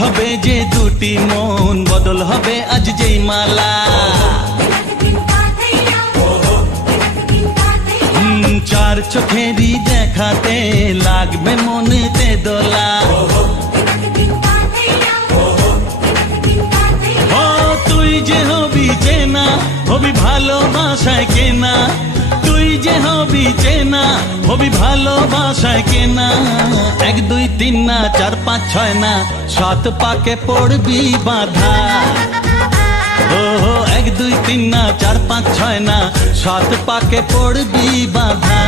হবে যে দুটি মন বদল হবে আজ যেই মালা চার চোখেরই দেখাতে লাগবে মনেতে দোলা ও তুই যে হবি চেনা হবি ভালোবাসায় কেনা তুই যে হবি চেনা হবি ভালোবাসায় কেনা 1 2 3 না 4 5 6 না 7 পাকে পড়বি বাধা ও 1 2 3 না 4 5 6 না 7 পাকে পড়বি বাধা।